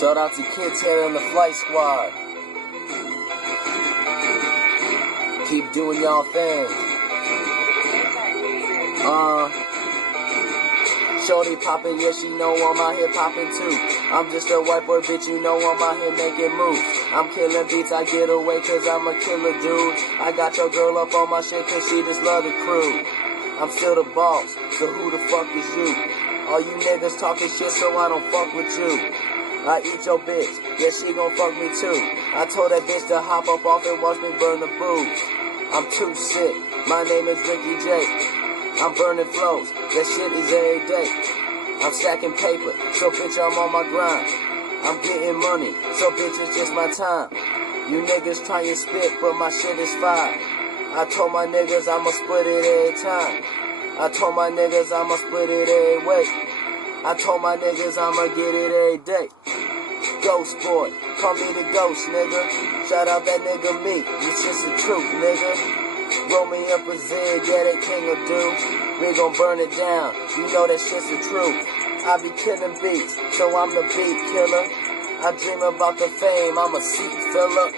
Shout out to Kids here in the Flight Squad. Keep doing y'all thing. Shorty poppin', yeah, she know I'm out here poppin' too. I'm just a white boy, bitch, you know I'm out here making moves. I'm killing beats, I get away cause I'm a killer dude. I got your girl up on my shit cause she just love the crew. I'm still the boss, so who the fuck is you? All you niggas talking shit so I don't fuck with you. I eat your bitch, yeah, she gon' fuck me too. I told that bitch to hop up off and watch me burn the booze. I'm too sick, my name is Ricky J. I'm burning flows, that shit is every day. I'm stacking paper, so bitch I'm on my grind. I'm getting money, so bitch it's just my time. You niggas trying to spit, but my shit is fire. I told my niggas I'ma split it every time. I told my niggas I'ma split it every way. I told my niggas I'ma get it every day. Ghost boy, call me the ghost, nigga. Shout out that nigga me, it's just the truth, nigga. Roll me up a zig, yeah, that king will do. We gon' burn it down, you know that shit's the truth. I be killing beats, so I'm the beat killer. I dream about the fame, I'm a seat filler.